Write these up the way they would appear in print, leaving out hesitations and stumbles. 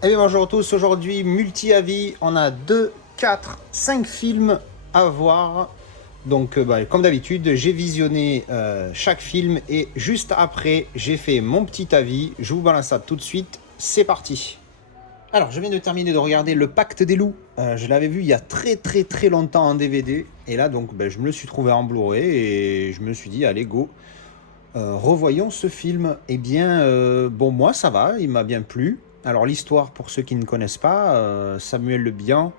Eh bien bonjour à tous, aujourd'hui multi-avis, on a 2, 4, 5 films à voir. Donc comme d'habitude, j'ai visionné chaque film et juste après, j'ai fait mon petit avis. Je vous balance ça tout de suite, c'est parti. Alors, je viens de terminer de regarder Le Pacte des loups. Je l'avais vu il y a très longtemps en DVD. Et là, donc, je me le suis trouvé en Blu-ray et je me suis dit, allez, go. Revoyons ce film. Eh bien, bon, moi, ça va, il m'a bien plu. Alors, l'histoire, pour ceux qui ne connaissent pas, Samuel Le Bihan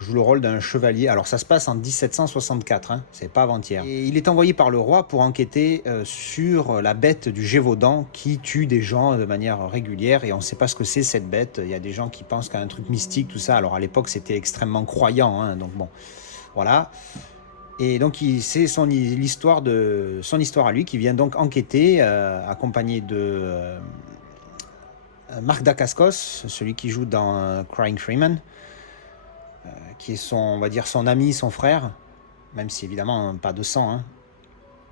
joue le rôle d'un chevalier. Alors, ça se passe en 1764, hein, c'est pas avant-hier. Et il est envoyé par le roi pour enquêter sur la bête du Gévaudan qui tue des gens de manière régulière. Et on ne sait pas ce que c'est cette bête. Il y a des gens qui pensent qu'il y a un truc mystique, tout ça. Alors, à l'époque, c'était extrêmement croyant, hein, donc bon, voilà. Et donc c'est son histoire à lui qui vient donc enquêter, accompagné de Mark Dacascos, celui qui joue dans Crying Freeman, qui est on va dire son ami, son frère, même si évidemment pas de sang, hein.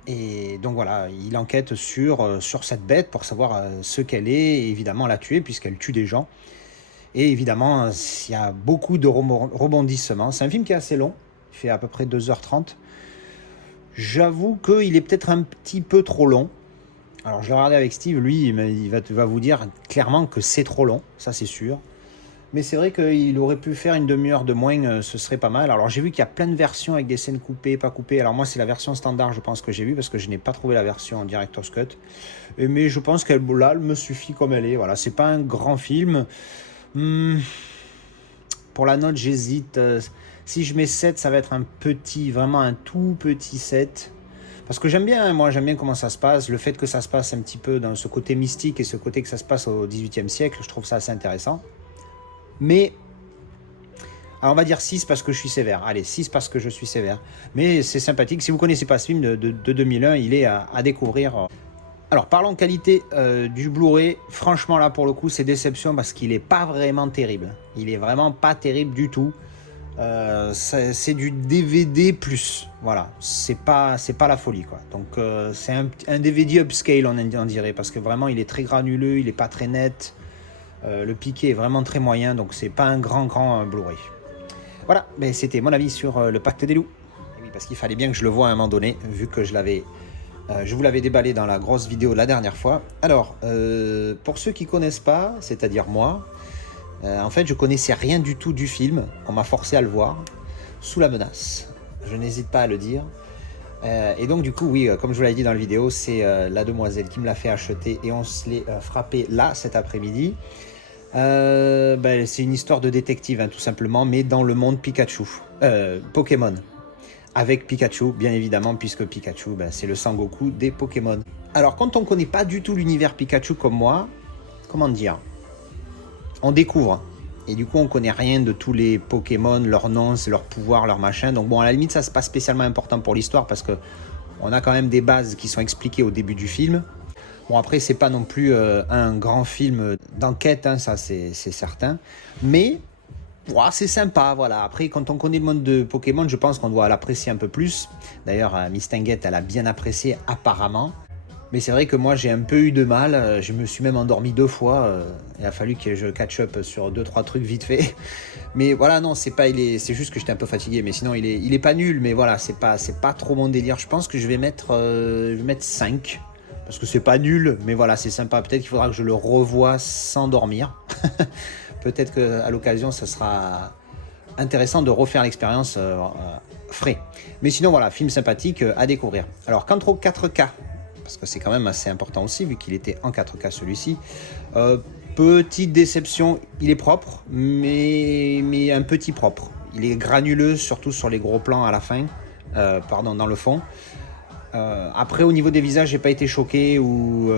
Et donc voilà, il enquête sur cette bête pour savoir ce qu'elle est et évidemment la tuer puisqu'elle tue des gens. Et évidemment, il y a beaucoup de rebondissements. C'est un film qui est assez long, il fait à peu près 2h30. J'avoue qu'il est peut-être un petit peu trop long. Alors je l'ai regardé avec Steve, lui il va vous dire clairement que c'est trop long, ça c'est sûr. Mais c'est vrai qu'il aurait pu faire une demi-heure de moins, ce serait pas mal. Alors j'ai vu qu'il y a plein de versions avec des scènes coupées, pas coupées. Alors moi c'est la version standard je pense que j'ai vue parce que je n'ai pas trouvé la version en Director's Cut. Mais je pense qu'elle là, elle me suffit comme elle est. Voilà, c'est pas un grand film. Pour la note j'hésite. Si je mets 7 ça va être un petit, vraiment un tout petit 7. Parce que j'aime bien, moi j'aime bien comment ça se passe, le fait que ça se passe un petit peu dans ce côté mystique et ce côté que ça se passe au XVIIIe siècle, je trouve ça assez intéressant. Mais, alors on va dire 6 parce que je suis sévère, allez 6 parce que je suis sévère. Mais c'est sympathique, si vous ne connaissez pas ce film de 2001, il est à découvrir. Alors parlons qualité du Blu-ray, franchement là pour le coup c'est déception parce qu'il n'est pas vraiment terrible. Il est vraiment pas terrible du tout. C'est du DVD plus, voilà, c'est pas la folie quoi. Donc c'est un DVD upscale on dirait parce que vraiment il est très granuleux, il est pas très net, le piqué est vraiment très moyen, donc c'est pas un grand Blu-ray. Voilà, mais c'était mon avis sur le Pacte des loups. Et oui, parce qu'il fallait bien que je le voie à un moment donné, vu que je vous l'avais déballé dans la grosse vidéo la dernière fois. Alors, pour ceux qui connaissent pas, c'est-à-dire moi, en fait, je connaissais rien du tout du film. On m'a forcé à le voir, sous la menace. Je n'hésite pas à le dire. Et donc, du coup, oui, comme je vous l'avais dit dans la vidéo, c'est la demoiselle qui me l'a fait acheter et on se l'est frappé là, cet après-midi. C'est une histoire de détective, hein, tout simplement, mais dans le monde Pikachu. Pokémon. Avec Pikachu, bien évidemment, puisque Pikachu, c'est le Sangoku des Pokémon. Alors, quand on ne connaît pas du tout l'univers Pikachu comme moi, comment dire ? On découvre. Et du coup, on connaît rien de tous les Pokémon, leurs noms, leurs pouvoirs, leurs machins. Donc bon, à la limite, ça c'est pas spécialement important pour l'histoire parce que on a quand même des bases qui sont expliquées au début du film. Bon, après, c'est pas non plus un grand film d'enquête, hein, ça c'est certain. Mais c'est sympa, voilà. Après, quand on connaît le monde de Pokémon, je pense qu'on doit l'apprécier un peu plus. D'ailleurs, Miss Tinguette, elle a bien apprécié apparemment. Mais c'est vrai que moi j'ai un peu eu de mal, je me suis même endormi 2 fois, il a fallu que je catch up sur 2-3 trucs vite fait. Mais voilà, non, c'est juste que j'étais un peu fatigué, mais sinon il est pas nul, mais voilà, c'est pas trop mon délire. Je pense que je vais mettre 5, parce que c'est pas nul, mais voilà, c'est sympa. Peut-être qu'il faudra que je le revoie sans dormir. Peut-être qu'à l'occasion, ça sera intéressant de refaire l'expérience frais. Mais sinon voilà, film sympathique à découvrir. Alors quant au 4K, parce que c'est quand même assez important aussi, vu qu'il était en 4K celui-ci. Petite déception, il est propre, mais un petit propre. Il est granuleux, surtout sur les gros plans à la fin, dans le fond. Après, au niveau des visages, j'ai pas été choqué ou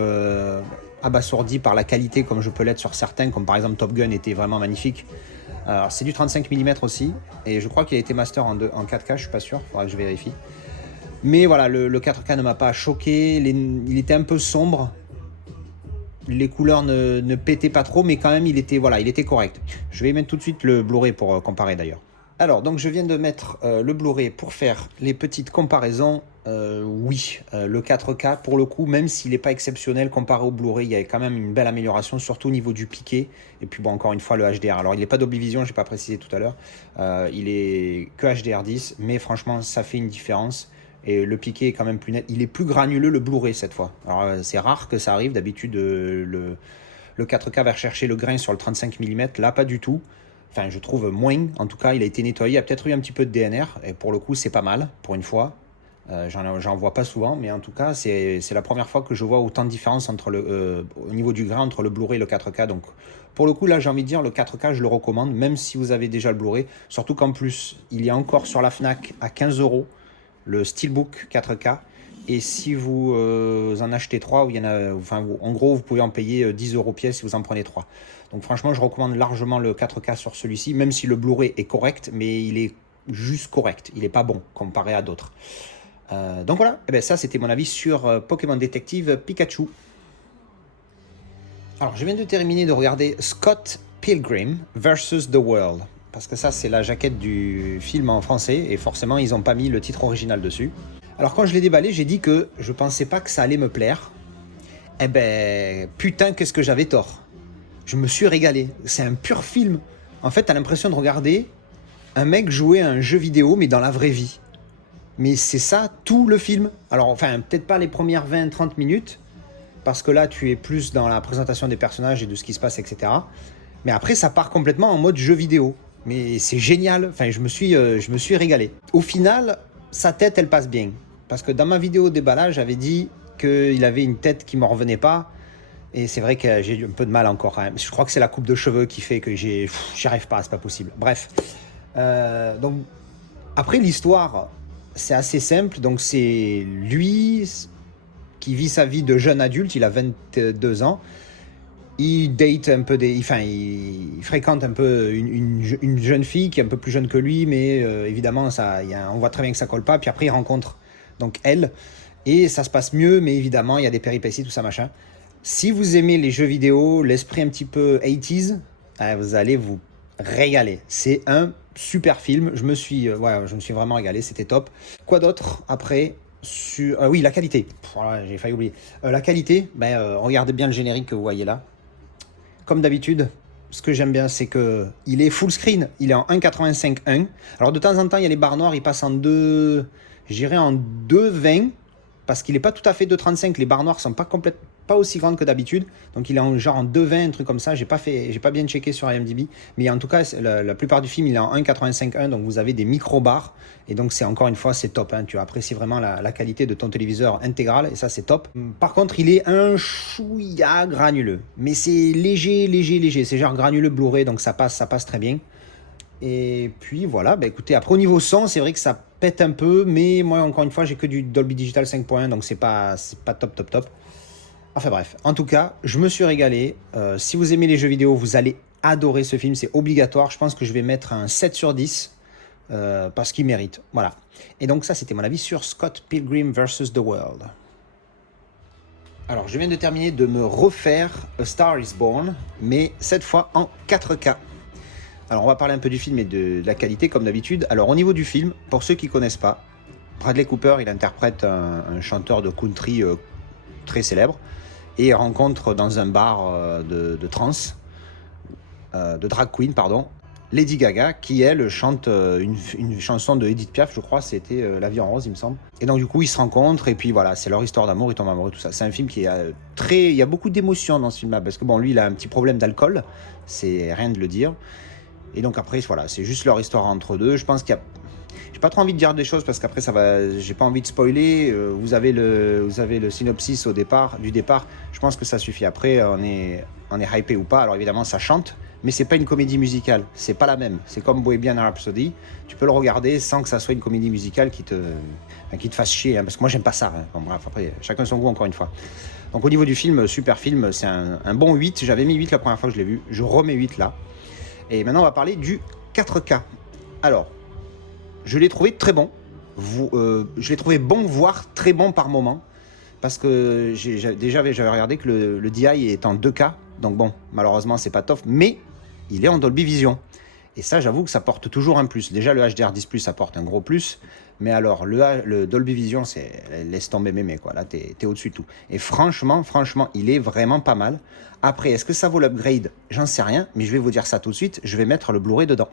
abasourdi par la qualité, comme je peux l'être sur certains, comme par exemple Top Gun était vraiment magnifique. Alors, c'est du 35 mm aussi, et je crois qu'il a été master en 4K, je suis pas sûr, faudra que je vérifie. Mais voilà, le 4K ne m'a pas choqué, il était un peu sombre, les couleurs ne pétaient pas trop, mais quand même il était correct. Je vais mettre tout de suite le Blu-ray pour comparer d'ailleurs. Alors, donc je viens de mettre le Blu-ray pour faire les petites comparaisons. Oui, le 4K, pour le coup, même s'il n'est pas exceptionnel comparé au Blu-ray, il y a quand même une belle amélioration, surtout au niveau du piqué. Et puis bon, encore une fois, le HDR. Alors, il n'est pas Dolby-Vision, je n'ai pas précisé tout à l'heure. Il est que HDR10, mais franchement, ça fait une différence. Et le piqué est quand même plus net. Il est plus granuleux, le Blu-ray, cette fois. Alors, c'est rare que ça arrive. D'habitude, le 4K va rechercher le grain sur le 35 mm. Là, pas du tout. Enfin, je trouve moins. En tout cas, il a été nettoyé. Il y a peut-être eu un petit peu de DNR. Et pour le coup, c'est pas mal, pour une fois. J'en vois pas souvent, mais en tout cas, c'est la première fois que je vois autant de différence au niveau du grain entre le Blu-ray et le 4K. Donc, pour le coup, là, j'ai envie de dire, le 4K, je le recommande, même si vous avez déjà le Blu-ray. Surtout qu'en plus, il y a encore sur la Fnac à 15 € le Steelbook 4K. Et si vous en achetez 3, en gros, vous pouvez en payer 10 € pièce si vous en prenez 3. Donc, franchement, je recommande largement le 4K sur celui-ci, même si le Blu-ray est correct, mais il est juste correct. Il n'est pas bon comparé à d'autres. Donc voilà, ça c'était mon avis sur Pokémon Détective Pikachu. Alors je viens de terminer de regarder Scott Pilgrim vs. The World. Parce que ça c'est la jaquette du film en français et forcément ils n'ont pas mis le titre original dessus. Alors quand je l'ai déballé, j'ai dit que je pensais pas que ça allait me plaire. Putain qu'est-ce que j'avais tort. Je me suis régalé. C'est un pur film. En fait t'as l'impression de regarder un mec jouer à un jeu vidéo mais dans la vraie vie. Mais c'est ça tout le film. Alors enfin peut-être pas les premières 20-30 minutes, parce que là tu es plus dans la présentation des personnages et de ce qui se passe, etc. Mais après ça part complètement en mode jeu vidéo. Mais c'est génial, enfin je me suis régalé. Au final, sa tête elle passe bien. Parce que dans ma vidéo déballage, j'avais dit qu'il avait une tête qui ne me revenait pas. Et c'est vrai que j'ai eu un peu de mal encore quand même. Je crois que c'est la coupe de cheveux qui fait que j'y arrive pas, c'est pas possible. Bref. Donc après l'histoire, c'est assez simple. Donc c'est lui qui vit sa vie de jeune adulte, il a 22 ans. Il date un peu il fréquente un peu une jeune fille qui est un peu plus jeune que lui, mais évidemment on voit très bien que ça colle pas. Puis après il rencontre donc elle et ça se passe mieux, mais évidemment il y a des péripéties, tout ça machin. Si vous aimez les jeux vidéo, l'esprit un petit peu 80s, vous allez vous régaler. C'est un super film. Je me suis vraiment régalé, c'était top. Quoi d'autre après oui, la qualité. Voilà, j'ai failli oublier. La qualité, regardez bien le générique que vous voyez là. Comme d'habitude, ce que j'aime bien, c'est que il est full screen. Il est en 1.85.1. Alors de temps en temps, il y a les barres noires, il passe en 2.20 parce qu'il n'est pas tout à fait 2.35. Les barres noires sont pas aussi grandes que d'habitude. Donc il est en 2.20, un truc comme ça. J'ai pas bien checké sur IMDb. Mais en tout cas, la plupart du film, il est en 1.85.1. Donc vous avez des micro-barres. Et donc c'est encore une fois, c'est top. Tu apprécies vraiment la qualité de ton téléviseur intégral. Et ça, c'est top. Par contre, il est un chouïa granuleux. Mais c'est léger. C'est genre granuleux Blu-ray. Donc ça passe très bien. Et puis voilà, écoutez, après au niveau son, c'est vrai que ça pète un peu, mais moi encore une fois, j'ai que du Dolby Digital 5.1, donc c'est pas top. Enfin bref, en tout cas, je me suis régalé. Si vous aimez les jeux vidéo, vous allez adorer ce film, c'est obligatoire. Je pense que je vais mettre un 7 sur 10, parce qu'il mérite. Voilà. Et donc ça, c'était mon avis sur Scott Pilgrim vs. The World. Alors, je viens de terminer de me refaire A Star is Born, mais cette fois en 4K. Alors on va parler un peu du film et de la qualité comme d'habitude. Alors au niveau du film, pour ceux qui ne connaissent pas, Bradley Cooper, il interprète un chanteur de country très célèbre et il rencontre dans un bar de trance, de drag queen, pardon, Lady Gaga qui elle chante une chanson de Edith Piaf, je crois, c'était La vie en rose il me semble. Et donc du coup ils se rencontrent et puis voilà, c'est leur histoire d'amour, ils tombent amoureux, tout ça. C'est un film qui est il y a beaucoup d'émotions dans ce film là parce que bon lui il a un petit problème d'alcool, c'est rien de le dire. Et donc après, voilà, c'est juste leur histoire entre deux. Je pense qu'il y a... J'ai pas trop envie de dire des choses parce qu'après, j'ai pas envie de spoiler. Vous avez le synopsis du départ. Je pense que ça suffit. Après, on est hypé ou pas. Alors évidemment, ça chante, mais c'est pas une comédie musicale. C'est pas la même. C'est comme Bohemian Rhapsody. Tu peux le regarder sans que ça soit une comédie musicale qui te fasse chier. Parce que moi, j'aime pas ça. Bon, bref, après, chacun son goût, encore une fois. Donc au niveau du film, super film. C'est un bon 8. J'avais mis 8 la première fois que je l'ai vu. Je remets 8 là. Et maintenant, on va parler du 4K. Alors, je l'ai trouvé très bon. Je l'ai trouvé bon, voire très bon par moment. Parce que j'avais regardé que le DI est en 2K. Donc bon, malheureusement, c'est pas top. Mais il est en Dolby Vision. Et ça, j'avoue que ça porte toujours un plus. Déjà, le HDR10+, apporte un gros plus. Mais alors, le Dolby Vision, c'est laisse tomber mémé, quoi. Là, t'es au-dessus de tout. Et franchement, il est vraiment pas mal. Après, est-ce que ça vaut l'upgrade? J'en sais rien, mais je vais vous dire ça tout de suite. Je vais mettre le Blu-ray dedans.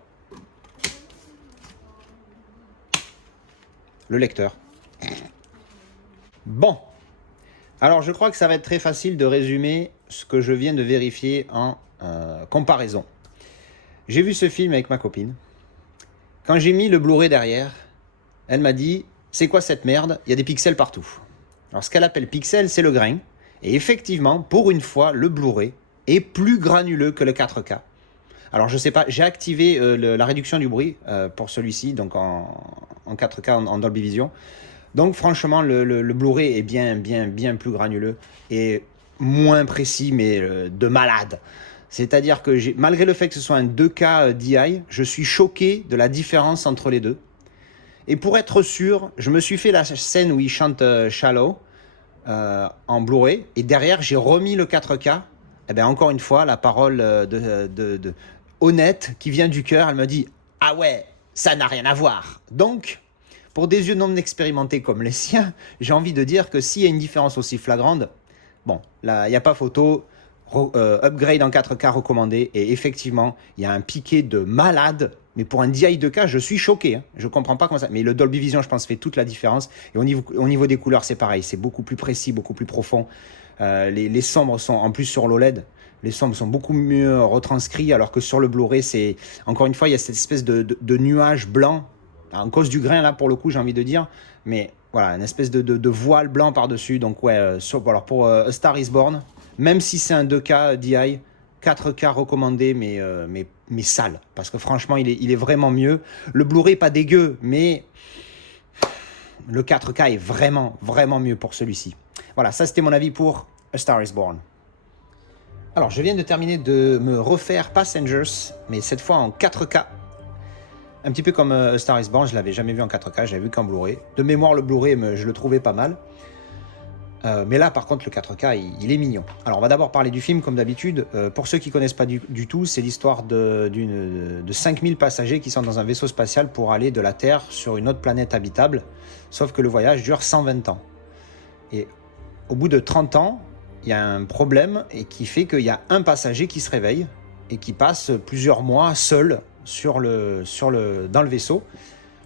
Le lecteur. Bon. Alors, je crois que ça va être très facile de résumer ce que je viens de vérifier en comparaison. J'ai vu ce film avec ma copine. Quand j'ai mis le Blu-ray derrière, elle m'a dit « C'est quoi cette merde? Il y a des pixels partout. » Alors, ce qu'elle appelle pixels, c'est le grain. Et effectivement, pour une fois, le Blu-ray est plus granuleux que le 4K. Alors, je sais pas, j'ai activé la réduction du bruit pour celui-ci, donc en 4K, en Dolby Vision. Donc, franchement, le Blu-ray est bien plus granuleux et moins précis, mais de malade. C'est-à-dire que malgré le fait que ce soit un 2K DI, je suis choqué de la différence entre les deux. Et pour être sûr, je me suis fait la scène où il chante Shallow en Blu-ray. Et derrière, j'ai remis le 4K. Et bien, encore une fois, la parole honnête qui vient du cœur, elle me dit « Ah ouais, ça n'a rien à voir ». Donc, pour des yeux non expérimentés comme les siens, j'ai envie de dire que s'il y a une différence aussi flagrante, bon, là, il n'y a pas photo. Upgrade en 4K recommandé, et effectivement il y a un piqué de malade, mais pour un DI 2K je suis choqué, hein. Je comprends pas comment ça, mais le Dolby Vision je pense fait toute la différence. Et au niveau des couleurs c'est pareil, c'est beaucoup plus précis, beaucoup plus profond. Les sombres sont en plus sur l'OLED, les sombres sont beaucoup mieux retranscrits, alors que sur le Blu-ray c'est encore une fois il y a cette espèce de nuage blanc en cause du grain là pour le coup, j'ai envie de dire, mais voilà, une espèce de voile blanc par dessus. Donc ouais, alors pour A Star Is Born, même si c'est un 2K DI, 4K recommandé, mais sale. Parce que franchement, il est vraiment mieux. Le Blu-ray pas dégueu, mais le 4K est vraiment mieux pour celui-ci. Voilà, ça c'était mon avis pour A Star Is Born. Alors, je viens de terminer de me refaire Passengers, mais cette fois en 4K. Un petit peu comme A Star Is Born, je l'avais jamais vu en 4K, j'avais vu qu'en Blu-ray. De mémoire, le Blu-ray, je le trouvais pas mal. Mais là, par contre, le 4K, il est mignon. Alors, on va d'abord parler du film, comme d'habitude. Pour ceux qui ne connaissent pas du tout, c'est l'histoire de 5000 passagers qui sont dans un vaisseau spatial pour aller de la Terre sur une autre planète habitable. Sauf que le voyage dure 120 ans. Et au bout de 30 ans, il y a un problème et qui fait qu'il y a un passager qui se réveille et qui passe plusieurs mois seul dans le vaisseau,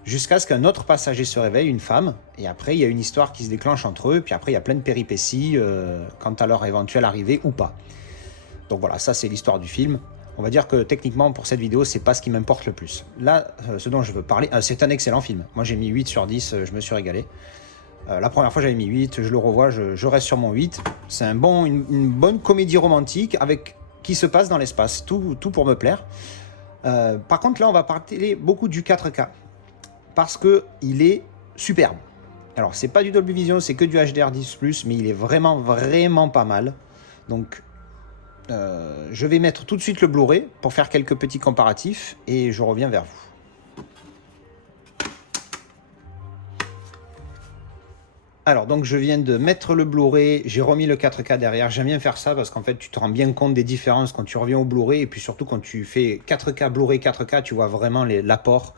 jusqu'à ce qu'un autre passager se réveille, une femme, et après il y a une histoire qui se déclenche entre eux, puis après il y a plein de péripéties quant à leur éventuelle arrivée ou pas. Donc voilà, ça c'est l'histoire du film. On va dire que techniquement pour cette vidéo, c'est pas ce qui m'importe le plus. Là, ce dont je veux parler, c'est un excellent film. Moi j'ai mis 8 sur 10, je me suis régalé. La première fois j'avais mis 8, je le revois, je reste sur mon 8. C'est une bonne comédie romantique qui se passe dans l'espace, tout pour me plaire. Par contre là on va parler beaucoup du 4K. Parce qu'il est superbe. Alors, c'est pas du Dolby Vision, c'est que du HDR10+, mais il est vraiment pas mal. Donc, je vais mettre tout de suite le Blu-ray pour faire quelques petits comparatifs et je reviens vers vous. Alors, donc, je viens de mettre le Blu-ray, j'ai remis le 4K derrière. J'aime bien faire ça parce qu'en fait, tu te rends bien compte des différences quand tu reviens au Blu-ray, et puis surtout quand tu fais 4K, Blu-ray 4K, tu vois vraiment l'apport.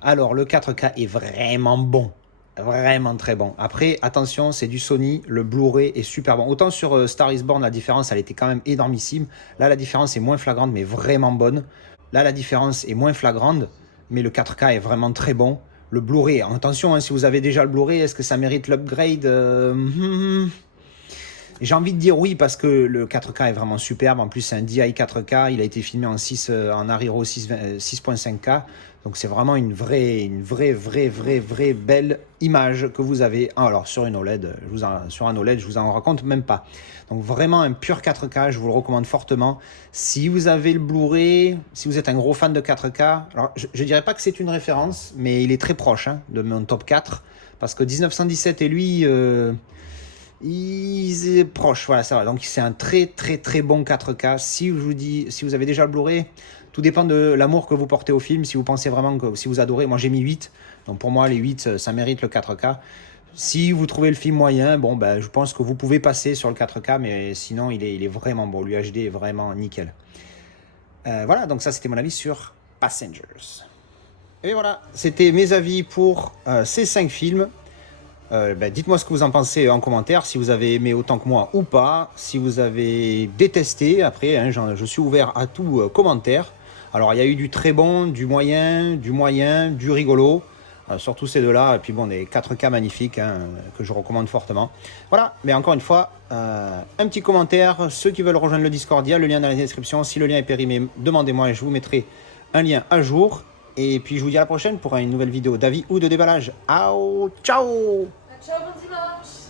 Alors, le 4K est vraiment bon. Vraiment très bon. Après, attention, c'est du Sony. Le Blu-ray est super bon. Autant sur Star Is Born, la différence, elle était quand même énormissime. Là, la différence est moins flagrante, mais vraiment bonne. Là, la différence est moins flagrante, mais le 4K est vraiment très bon. Le Blu-ray, attention, hein, si vous avez déjà le Blu-ray, est-ce que ça mérite l'upgrade? J'ai envie de dire oui, parce que le 4K est vraiment superbe. En plus, c'est un DI 4K. Il a été filmé en Ariro 6.5K. Donc, c'est vraiment une vraie belle image que vous avez. Alors, sur une OLED, sur un OLED, je vous en raconte même pas. Donc, vraiment un pur 4K. Je vous le recommande fortement. Si vous avez le Blu-ray, si vous êtes un gros fan de 4K, alors je dirais pas que c'est une référence, mais il est très proche de mon top 4. Parce que 1917 et lui... il est proche, voilà, ça va. Donc c'est un très bon 4K. Si vous avez déjà le Blu-ray, tout dépend de l'amour que vous portez au film. Si vous pensez vraiment que si vous adorez, moi j'ai mis 8. Donc pour moi les 8 ça mérite le 4K. Si vous trouvez le film moyen, bon ben je pense que vous pouvez passer sur le 4K, mais sinon il est vraiment bon. L'UHD est vraiment nickel. Voilà, donc ça c'était mon avis sur Passengers. Et voilà, c'était mes avis pour ces 5 films. Dites-moi ce que vous en pensez en commentaire, si vous avez aimé autant que moi ou pas, si vous avez détesté. Après, hein, je suis ouvert à tout commentaire. Alors, il y a eu du très bon, du moyen, du rigolo. Surtout ces deux-là. Et puis bon, des 4K magnifiques hein, que je recommande fortement. Voilà, mais encore une fois, un petit commentaire. Ceux qui veulent rejoindre le Discord, il y a le lien dans la description. Si le lien est périmé, demandez-moi et je vous mettrai un lien à jour. Et puis je vous dis à la prochaine pour une nouvelle vidéo d'avis ou de déballage. Ciao, ciao. Ciao, bon dimanche.